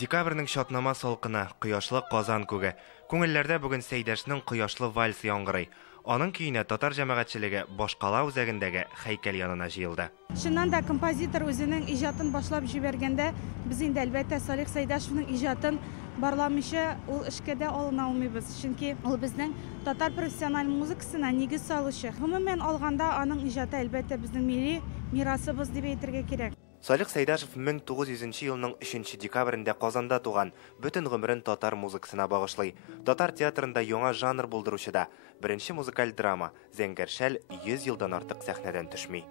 Декабрьнең шатнама салкыны, кояшлы Казан күге. Күңелләрдә бүген Сәйдәшнең кояшлы вальс яңгырый. Аның көенә татар җәмәгатьчелеге Башкала үзәгендәге һәйкәл янына җыелды. Шуннан да композитор үзенең иҗатын башлап җибәргәндә, без инде әлбәттә Салих Сәйдәшевнең иҗатын барламыйча ул эшкә дә алына алмыйбыз. Чөнки ул безнең татар профессиональ музыкасына нигез салучы. Гомумән алганда аның иҗаты әлбәттә безнең милли мирасыбыз дип әйтергә кирәк. Салих Сәйдәшев 1900 елның 3 декабрендә Казанда туган, бөтен гомерен татар музыкасына багышлый. Татар театрында яңа жанр булдыручы да. Беренче музыкаль драма Зәңгәр шәл 100 елдан артык сәхнәдән төшми.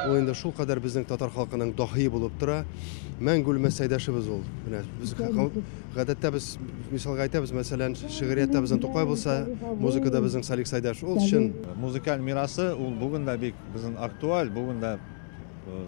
Ул инде шул кадәр безнең татар халкының дахи булып тора. Мәңгү үлмәс Сәйдәшебез ул. Менә без гадәттә без мисалга әйтәбез, мәсәлән, шигырияттә безнең Тукай булса, музыкада безнең Салих Сәйдәш. Ул өчен музыкаль мирасы ул бүген дә бик безнең актуаль. Бүген дә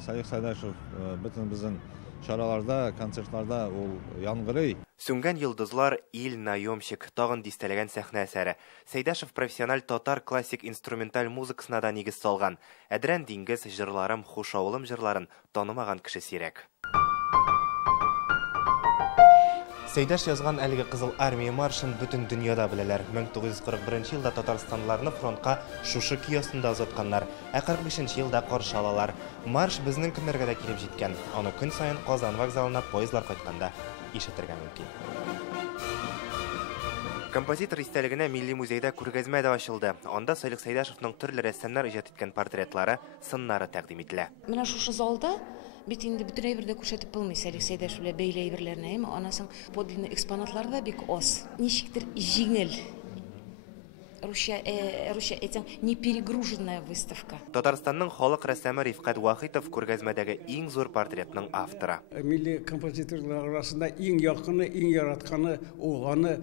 Салих Сәйдәшев бөтен безнең шараларда, концертларда ул яңгырый. Сүнгән йолдызлар, ил, наемщик, тагын дистәләгән сәхнә әсәре. Сәйдәшев профессиональ татар классик инструменталь музыкасына да нигез салган. Әдрән диңгез җырларым, хуш авылым җырларын танымаган кеше сирәк. Сәйдәш язган әлеге Кызыл армия маршын бөтен дөньяда беләләр. 1941 елда татарстанларны фронтка шушы көй астында озатканнар, 45 елда каршы алалар. Марш безнең көннәргә дә килеп җиткән. Аны көн саен Казан вокзалына поездлар кайтканда ишетергә мөмкин. Композитор истәлегенә Милли музейда күргәзмә дә ачылды. Анда Салих Сәйдәшевнең төрле рәссамнар иҗат иткән портретлары, сыннары тәкъдим ителә. Менә шушы залда бит инде бөтен әйбердә күрсәтеп булмый Салих Сәйдәшев белән бәйле әйберләрне, әмма анасын подлинный экспонатлар да бик аз. Ничектер җиңел. Русча әйтсәң, не перегруженная выставка. Татарстанның халык рәссамы Рифкат Вахитов күргәзмәдәге иң зур портретның авторы. Милли композиторлар арасында иң якыны, иң яратканы, ул аны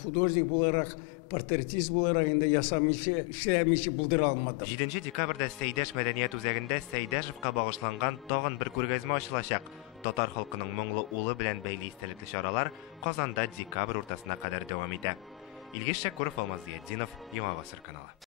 художник буларак, портретист буларак инде ясамыйча, эшләмичә булдыра алмады. 7 декабрьдә Сәйдәш мәдәният үзәгендә Сәйдәшевкә багышланган тагын бер күргәзмә ачылачак. Татар халкының моңлы улы белән бәйле истәлекле чаралар Казанда декабрь уртасына кадәр дәвам итә. Илгиз Шәкүров, Алмаз Зиятдинов, Яңа Гасыр каналы.